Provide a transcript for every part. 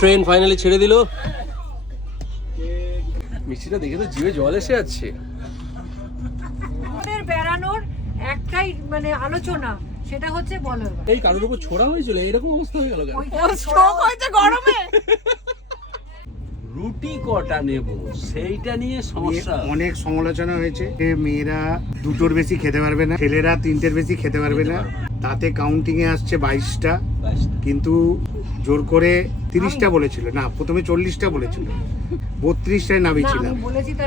Train finally ছেড়ে দিল। মিষ্টিটা দেখে তো জিভে জল এসে যাচ্ছে। আমাদের বেড়ানোর একটাই মানে আলোচনা, সেটা হচ্ছে বলো এই কারোর উপর ছোড়া হয়েছিল, এরকম অবস্থা হয়ে গেল কেন? স্ট্রোক হয়েছে গরমে। রুটি কটা নেব সেইটা নিয়ে সমস্যা। অনেক সমালোচনা হয়েছে যে মেয়েরা দুটোর বেশি খেতে পারবে না, ছেলেরা তিনটের বেশি খেতে পারবে না, তাতে কাউন্টিং এ আসছে 22টা, কিন্তু জোর করে 30টা বলেছিল, না প্রথমে 40টা বলেছিল, 32টায় নামিয়েছিলাম,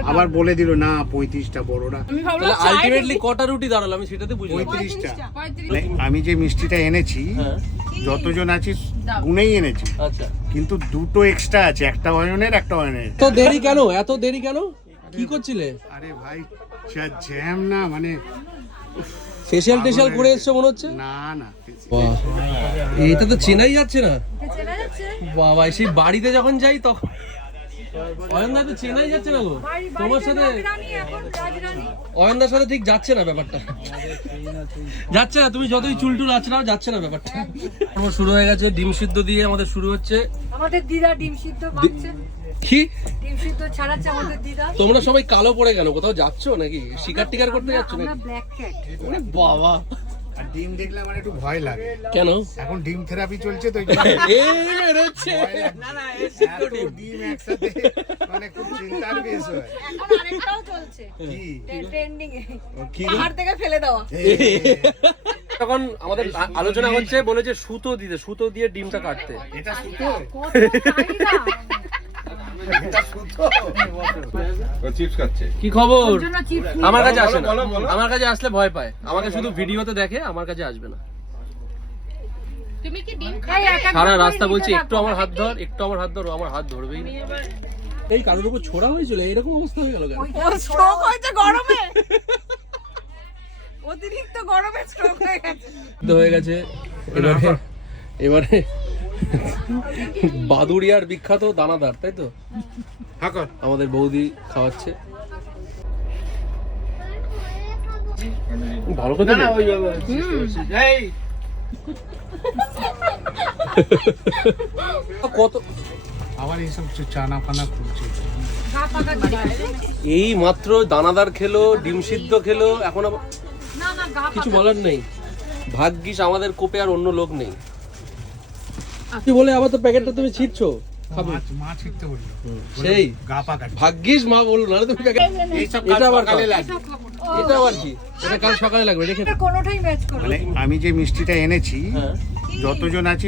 আবার বলে দিল না 35টা বড়রা। তাহলে আলটিমেটলি কটা রুটি দাঁড়ালো আমি সেটাতে বুঝলাম। 35টা। আমি যে মিষ্টিটা এনেছি হ্যাঁ যতজন আছি গুনেই এনেছি, আচ্ছা। কিন্তু দুটো এক্সট্রা আছে, একটা অয়নের একটা অয়নের। তো দেরি কেন, এত দেরি কেন, কি করছিলে? আরে ভাই যা জ্যাম না, মানে ফেশিয়াল টেশিয়াল করে এসছো মনে হচ্ছে। না না বাহ, এটা তো চেনাই যাচ্ছে না। চেনা যাচ্ছে বাবা সেই বাড়িতে যখন যাই তখন অয়নদা তো চেনাই যাচ্ছে না গো। তোমার সাথে এখন রাজরানী অয়নদার সাথে ঠিক যাচ্ছে না ব্যাপারটা, যাচ্ছে না। তুমি যতই চুলটুল আছড়াও যাচ্ছে না ব্যাপারটা। আমার শুরু হয়ে গেছে ডিম সিদ্ধ দিয়ে, আমাদের শুরু হচ্ছে। আমাদের দিদা ডিম সিদ্ধ মাখছে, কি ডিম সিদ্ধ ছাড়াচ্ছে আমাদের দিদা। তোমরা সবাই কালো পড়ে গেল, কোথাও যাচ্ছ নাকি, শিকার টিকার করতে যাচ্ছ আমরা নাকি? Black cat. ওরে বাবা, আর ডিম দেখলে আমার একটু ভয় লাগে, কেন? এখন ডিম থেরাপি চলছে তো এই মেরেছে। এত ডিম একসাথে, মানে খুব চিন্তার বিষয়। এখন আরেকটাও চলছে কি ট্রেন্ডিং এ, কি পাহাড় থেকে ফেলে দেওয়া। তখন আমাদের আলোচনা হচ্ছে, বলেছে সুতো দিতে, সুতো দিয়ে ডিমটা কাটতে। এটা সুতো, কত চাহিদা। এটা সুতো। কি খবর? ওর জন্য চিপস নিয়ে আমার কাছে আসে না, আমার কাছে আসলে ভয় পায়, আমাকে শুধু ভিডিওতে দেখে, আমার কাছে আসবে না। তুমি কি ডিম খাই? সারা রাস্তা বলছি একটু আমার হাত ধর, একটু আমার হাত ধর, ও আমার হাত ধরবেই না। এই কারোর উপর ছোড়া হয়েছিল, এরকম অবস্থা হয়ে গেল কেন? স্ট্রোক হয়েছে গরমে, অতিরিক্ত গরমে স্ট্রোক হয়ে গেছে। হয়ে গেছে এবারে। এবারে বাদুড়িয়ার বিখ্যাত দানাদার, তাই তো? হাকর আমাদের বৌদি খাওয়াচ্ছে। ভালো কথা না, কত আবার এইসব চানা ফানা খুলছে। গা পাকা দিদা। এই মাত্র দানাদার খেলো, ডিম সিদ্ধ খেলো, এখন আবার না না গা কিছু পাকা। বলার নেই। ভাগ্যিস আমাদের কোপে আর অন্য লোক নেই। কি বলে আবার তো প্যাকেটটা তুমি ছিটছো, খাবে। মা ছিটতে বললো, সেই গা পাকা। ভাগ্যিস মা বললো, নাহলে তুমি প্যাকেট। এইসব এটা আবার সকালে কাল। লাগে। এটা আবার কি, এটা কাল সকালে লাগবে, রেখে এটা কোনোটাই ম্যাচ করে মানে আমি যে মিষ্টিটা এনেছি হ্যাঁ যতজন আছি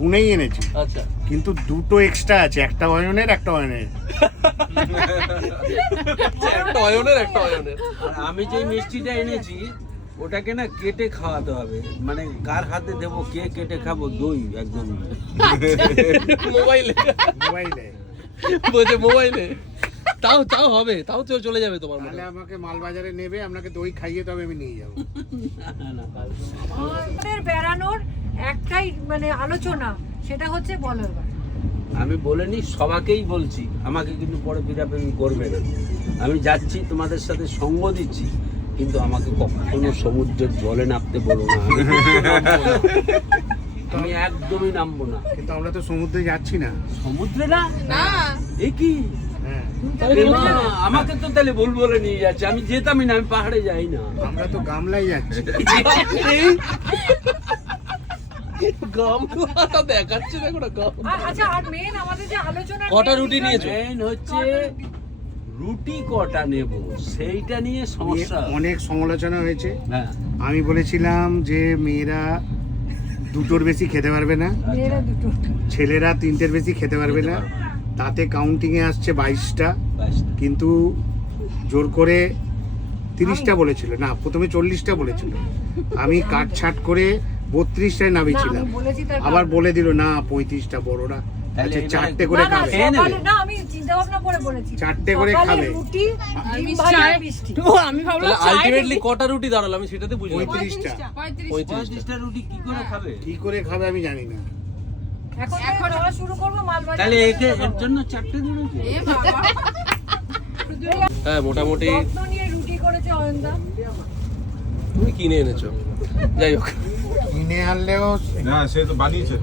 গুনেই এনেছি, আচ্ছা। কিন্তু দুটো এক্সট্রা আছে, একটা অয়নের একটা অয়নের। একটা অয়নের একটা অয়নের। আর আমি যে মিষ্টিটা এনেছি ওটাকে না কেটে খাওয়াতে হবে, মানে কার হাতে দেবো, কে কেটে খাবো, দই একদম। মোবাইলে মোবাইলে বলছে, মোবাইলে তাও তাও হবে, তাও তো চলে যাবে তোমার মনে তাহলে আমাকে মালবাজারে নেবে, আপনাকে দই খাইয়ে তবে আমি নিয়ে যাবো। আমাদের বেড়ানোর একটাই মানে আলোচনা, সেটা হচ্ছে বলো এবার। আমি বলিনি, সবাকেই বলছি, আমাকে কিন্তু পরে বিরাপেমি করবে না। আমি যাচ্ছি তোমাদের সাথে সঙ্গ দিচ্ছি, কিন্তু আমাকে কখনো সমুদ্রের জলে নামতে বলো না। আমি একদমই নামবো না। কিন্তু আমরা তো সমুদ্রে যাচ্ছি না। সমুদ্রে না, এ কি? হ্যাঁ, এ মা, আমাকে তো তাহলে ভুল বলে নিয়ে যাচ্ছে, আমি যেতামই না, আমি পাহাড়ে যাই না। আমরা তো গামলাই যাচ্ছি। গামলাটা দেখাচ্ছে, দেখো না গাম। আচ্ছা, আর মেন আমাদের যে আলোচনা, কটা রুটি নিয়েছো? মেইন হচ্ছে রুটি কটা নেব সেইটা নিয়ে সমস্যা। অনেক সমালোচনা হয়েছে। হ্যাঁ, আমি বলেছিলাম যে মেয়েরা দুটোর বেশি খেতে পারবে না, মেয়েরা দুটো। ছেলেরা তিনটের বেশি খেতে পারবে না, তাতে কাউন্টিং এ আসছে 22টা, কিন্তু জোর করে 30টা বলেছিল, না প্রথমে 40টা বলেছিল, আমি কাটছাট করে 32টায় নামিয়েছিলাম, আমি বলেছি তার আবার বলে দিল না 35টা বড়রা। তাহলে আচ্ছা এবারে 4টে করে না, না, খাবে, খেয়ে নেবে। সকালে না, আমি চিন্তা ভাবনা করে বলেছি 4টে করে সকালে খাবে। রুটি, ডিম ভাজা, মিষ্টি। তাহলে আলটিমেটলি কটা রুটি দাঁড়ালো আমি সেটাতে বুঝলাম। 35টা 35টা রুটি কি করে খাবে? কি করে খাবে আমি জানি না। এখন খাওয়া শুরু করবো মাল ভাজা। তাহলে একে এর জন্য 4টে দিয়েছে। হ্যাঁ মোটামুটি যত্ন নিয়ে রুটি করেছে অয়নদা। তুমি কিনে এনেছো, যাই হোক। কিনে আনলেও না সে তো বানিয়েছে।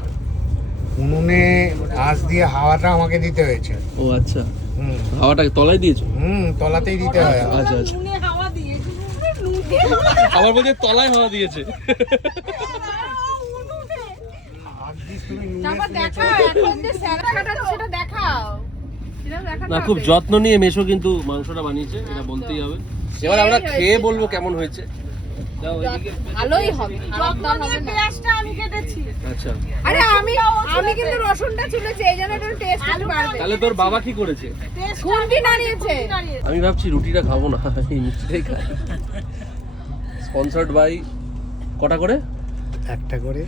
উনুনে আঁচ দিয়ে হাওয়াটা আমাকে দিতে হয়েছে। ও আচ্ছা, হুম হাওয়াটা তলায় দিয়েছো? তলাতেই দিতে হয়। আচ্ছা আচ্ছা, আবার বলছে তলায় হাওয়া দিয়েছে। না, খুব যত্ন নিয়ে মেশো কিন্তু মাংসটা বানিয়েছে, এটা বলতেই হবে। এবার আমরা খেয়ে বলবো কেমন হয়েছে। ভালোই হবে, খারাপ দাম হবে না। আচ্ছা, আরে আমি কিন্তু রসুনটা চুলেছি, এই জন্য একটু টেস্ট একটু বাড়বে। তাহলে তোর বাবা কি করেছে? খুন্তি নাড়িয়েছে। আমি ভাবছি রুটিটা খাবো না, এই মিষ্টিটাই খাই। স্পন্সর্ড বাই কটা করে? একটা করে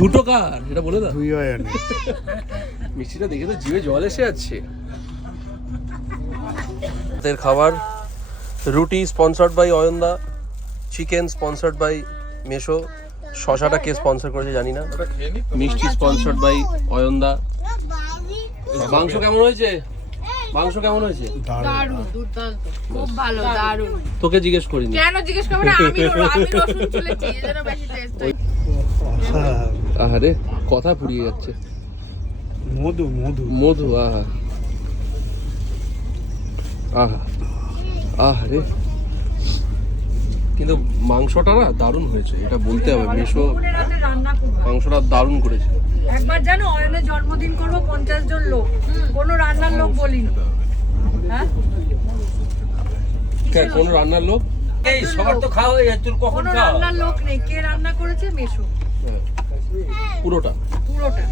দুটো কার এটা বলে দাও। 2 অয়নে। মিষ্টিটা দেখে তো জিভে জল এসে যাচ্ছে। রাতের খাবার রুটি স্পন্সর্ড বাই অয়নদা, চিকেন স্পন্সর্ড বাই মেশো, শশাটা কে স্পন্সর করেছে জানি না, মিষ্টি স্পন্সর্ড বাই অয়নদা। মাংস কেমন হয়েছে? মাংস কেমন হয়েছে? দারুণ, দুর্দান্ত, খুব ভালো, দারুণ। তোকে জিজ্ঞেস করিনি। কেন জিজ্ঞেস করবে না? আমি রসুন চুলেছি, এই জন্য বেশি টেস্ট হয়। আহারে, কথা পুড়িয়ে যাচ্ছে। মধু মধু মধু, আহা আহা আহারে, কিন্তু মাংসটা না দারুণ হয়েছে, এটা বলতে হবে। মেশো দুপুরের রাতে রান্না খুব ভালো। মাংসটা দারুণ করেছে। একবার জানো অয়নের জন্মদিন করবো 50 জন লোক, কোনো রান্নার লোক বলিনি। হ্যাঁ, কোন রান্নার লোক? এই সবার তো খাওয়া হয়ে যাচ্ছে, তোর কখন কোনো খাওয়া? রান্নার লোক নেই। কে রান্না করেছে? মেশো, হ্যাঁ, পুরোটা। পুরোটা।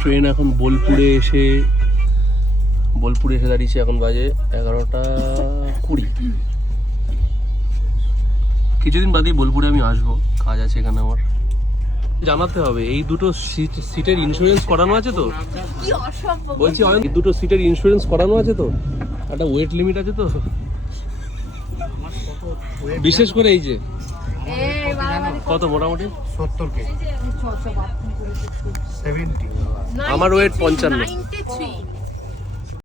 ট্রেন এখন বোলপুরে এসে দাঁড়িয়েছে, এখন বাজে 11:20। কিছুদিন বাদেই বোলপুরে আমি আসবো, কাজ আছে এখানে আমার। জানাতে হবে এই দুটো সিটের ইন্স্যুরেন্স করানো আছে তো? কি অসম্ভব। বলছি এই দুটো সিটের ইন্স্যুরেন্স করানো আছে তো? একটা ওয়েট লিমিট আছে তো? বিশেষ করে এই যে এই বাবা, কত মোটামুটি 70 কেজি, 70 আমার ওয়েট 55। 93